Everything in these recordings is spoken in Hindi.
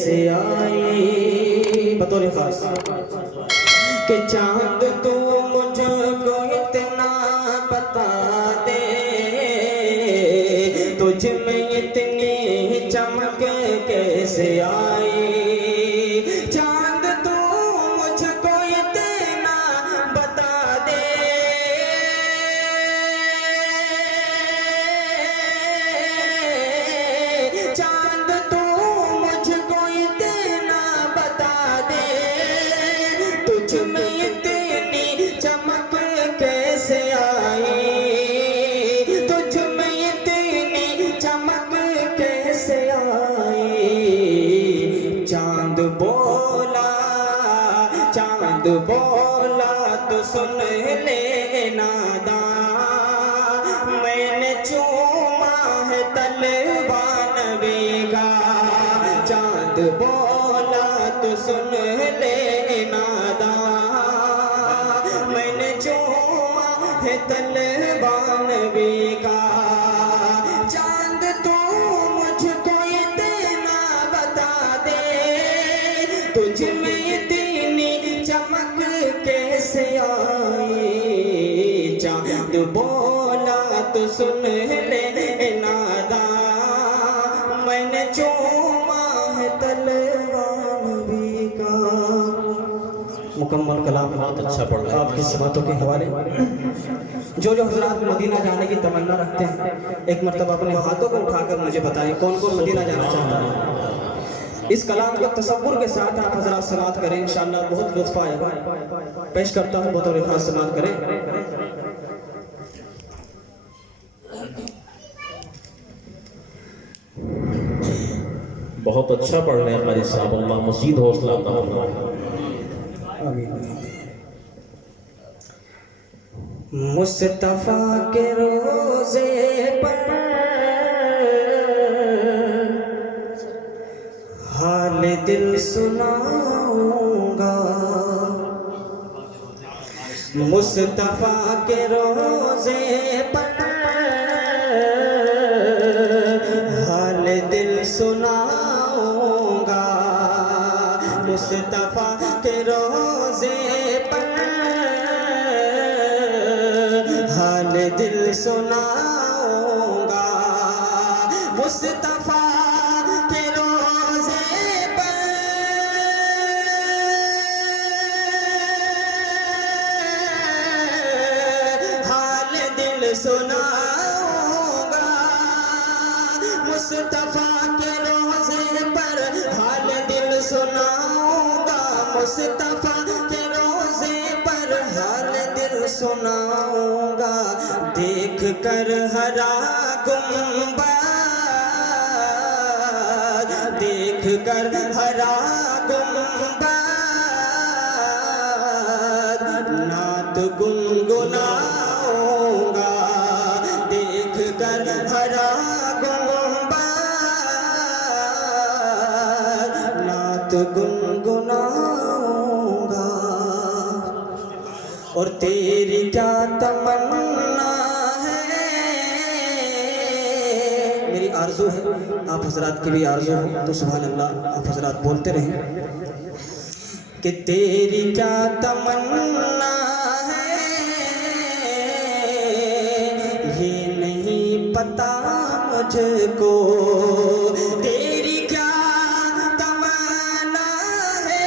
कैसे आई बतौर खास कि चांद तू मुझको इतना बता दे, तुझ में इतनी चमक कैसे आई। चांद तू मुझको इतना बता दे, चांद तू मुझको इतना बता दे, तुझ में इतनी चमक कैसे आई, तुझ में इतनी चमक कैसे आई। चांद बोला, चांद बोला तो सुन ले नादा, मैंने चूमा है तलवा नबी का। चांद बोला तो सुन ले नादा, मैंने चूमा है तलवा नबी का। चांद तू मुझको इतना बता दे, तुझ में इतनी चमक कैसे आई। चांद बोला तो सुन ले नादा, मैंने चूमा है तलवा नबी का। मुकम्मल कलाम बहुत अच्छा पढ़ रहा है आपकी समातों के हवाले। जो जो हजरात मदीना जाने की तमन्ना रखते हैं, एक मरतबा अपने हाथों को उठाकर मुझे बताएं कौन कौन मदीना जाना चाहता है। इस कलाम को तसव्वुर के साथ आप हजरात समात करें, इंशाअल्लाह बहुत लुत्फ आएगा। पेश करता हूँ, बतौर खास समात करें। बहुत अच्छा पढ़ रहे हैं कारी साहब, अल्लाह मज़ीद हौसला अता फरमाए। मुस्तफा के रोज़े पर हाल दिल सुनाऊंगा, मुस्तफा के रोज़े पर हाल दिल सुनाऊंगा, मुस्तफा के रोज़े पर हाल दिल सुनाऊंगा, मुस्तफा के रोज़े पर हाल दिल सुनाऊंगा, मुस्तफा के रोज़े पर हाल दिल सुनाऊंगा, मुस्तफा के रोज़े पर हाल दिल सुनाऊंगा। देख कर हरा गुंबद, देख कर हरा गुंबद, नात गुनगुनाऊंगा। देख कर हरा गुंबद, नात गुनगुनाऊंगा। और तेरी क्या तमन्ना है, मेरी आरज़ू है, आप हजरात की भी आरज़ू हो तो सुभान अल्लाह आप हजरात बोलते रहें कि तेरी क्या तमन्ना है, ये नहीं पता मुझको। तेरी क्या तमन्ना है,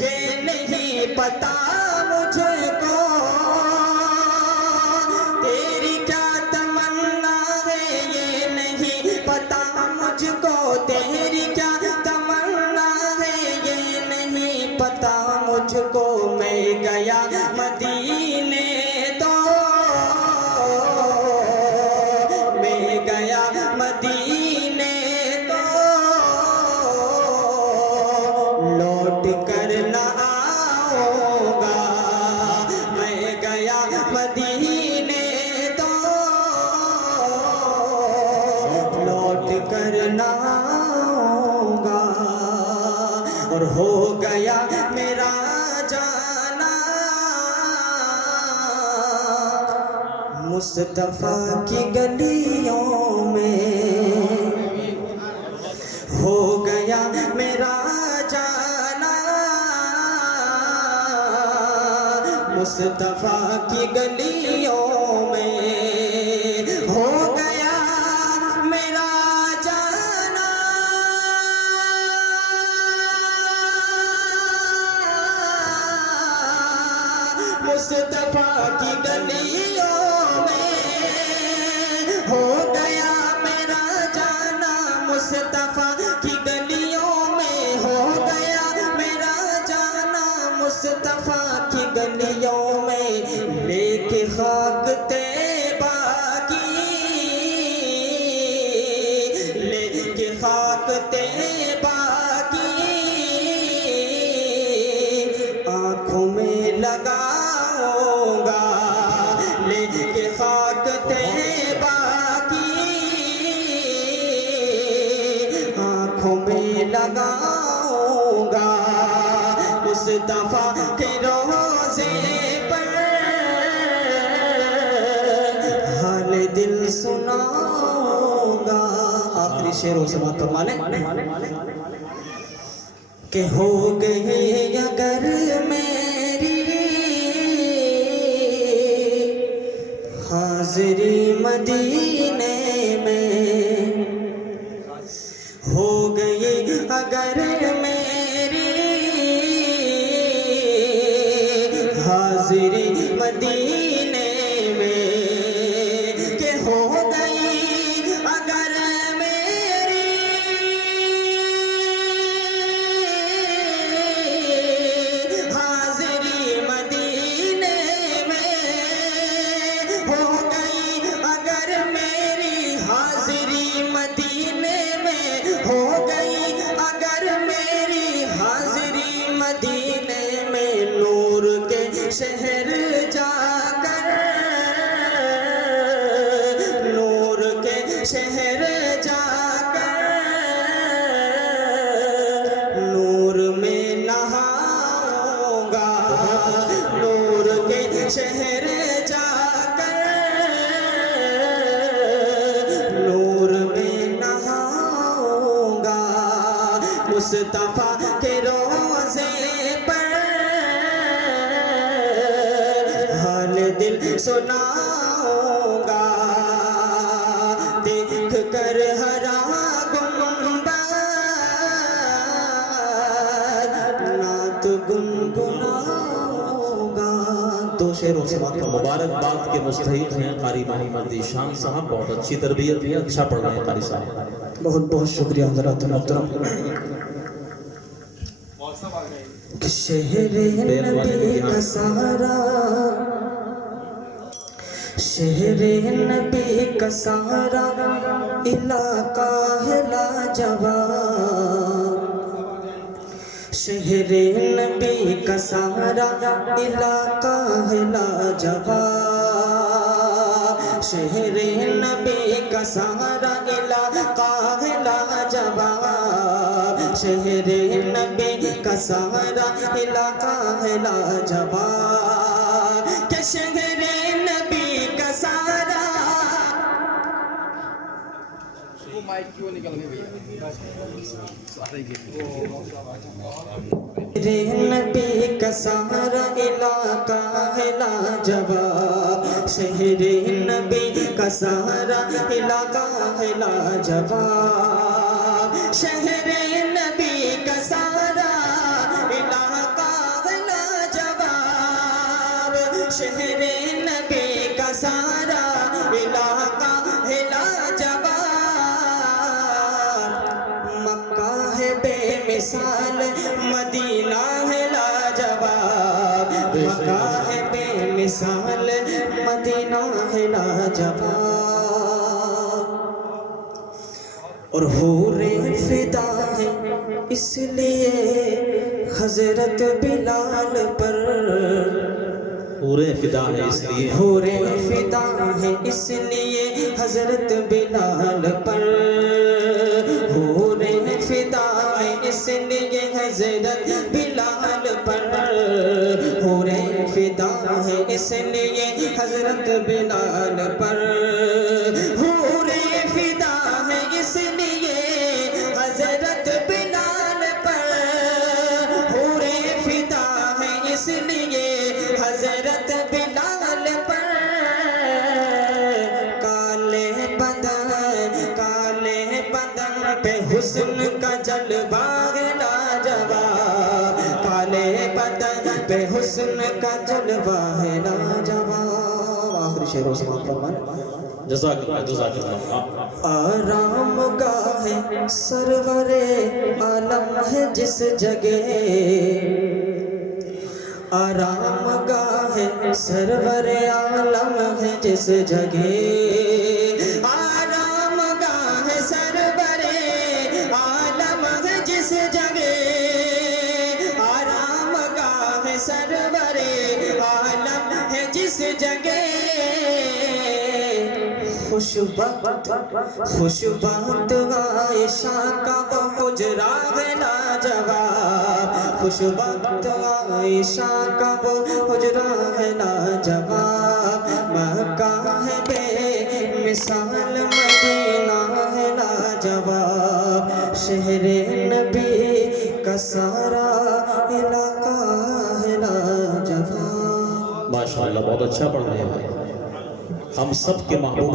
ये नहीं पता मुझको। तेरी क्या तमन्ना है, ये नहीं पता मुझको। तेरी क्या तमन्ना है, ये नहीं पता मुझको। मैं गया मदीने तो, मैं गया मदीने तो, लौट कर न आऊंगा। मैं गया मदीने तो, लौट कर न आऊंगा। और हो गया मेरा जाना मुस्तफा की गलियों में हो गया मेरा जाना, मुस्तफा की गलियों में हो गया मेरा जाना। मुस्तफा की गलियों में हो गया मेरा जाना, मुस्तफा की गलियों में हो गया मेरा जाना, मुस्तफा की गलियों में लेके खाक तैबा की, लेके खाक तैबा की आँखों में लगाऊंगा, लेके खाक तैबा की आँखों में लगाऊंगा, मुस्तफा के रोज़े पर हाल दिल सुनाऊंगा। आखिरी शेरों से बात फरमा लें कि हो गई अगर मेरी हाज़िरी मदीने में, हो गई अगर मेरी हाज़िरी मदीने में, के हो गई अगर मेरी हाज़िरी मदीने में, हो गई अगर मेरी हाज़िरी मदीने में, हो गई अगर मेरी हाज़िरी मदीने में, नूर के शहर जाकर, नूर के शहर जाकर नूर में नहाऊंगा, नूर के शहर जाकर नूर में नहाऊंगा, मुस्तफा के रोज़े पर हाल दिल सुनाऊंगा, देख कर हरा गुंबद नात गुनगुनाऊंगा। दो शेरों से बात करो। मुबारकबाद के मुस्तहिक हैं कारी मोहम्मद ज़ीशान साहब, बहुत अच्छी तरबियत है, अच्छा पढ़ रहे हैं कारी साहब। बहुत बहुत शुक्रिया हज़रात मोहतरम। शहरे नबी का सहारा, शहरे नबी का सहारा, इलाका है लाजवाब, शहरे नबी का सहारा, इलाका है लाजवाब, शहरे नबी का सहारा, इलाका है लाजवाब, शहरे नबी का सहारा, इलाका है लाजवाब, के शहरे नबी का सहारा। माइक क्यों निकल गई भैया? नबी का सहारा, इलाका है लाजवाब, शहरे नबी का सहारा, इलाका है लाजवाब, शहरे नबी का सहारा, इलाका है लाजवाब, शहरे नबी का सहारा, इलाका है लाजवाब, मक्का है बेमिसाल, मदीना है लाजवाब, मक्का है बेमिसाल, मदीना है लाजवाब, और हूरे फिदा है इसलिए हजरत बिलाल पर, पूरे फिदा है इसलिए, हूरे फिदा है इसलिए हजरत बिलाल पर, हूरे फिदा है इसलिए हजरत बिलाल पर, हूरे फिदा है इसलिए हजरत बिलाल पर, हूरे फिदा है इसलिए हजरत बिलाल पर, हूरे फिदा है इसलिए हजरत बिलाल पर। काले बदन पे हुस्न का जलवा है लाजवाब, काले बदन पे हुस्न का जलवा है लाजवाब। आखिरी शेरों से माफ फरमाएं। आराम गाहे सरवरे आलम है जिस जगह, आराम गाहे सरवरे आलम है जिस जगह, आराम गाहे सरवरे आलम है जिस जगह, आराम गाहे सरवरे आलम है जिस जगह। खुशबख्त आयशा का वो हुजरा है लाजवाब, खुशबख्त आयशा का वो हुजरा है लाजवाब। मक्का है बेमिसाल मदीना है लाजवाब, शहरे नबी का सारा इलाका है लाजवाब। माशाअल्लाह बहुत अच्छा पढ़ रहे हैं। हम सब के महबूब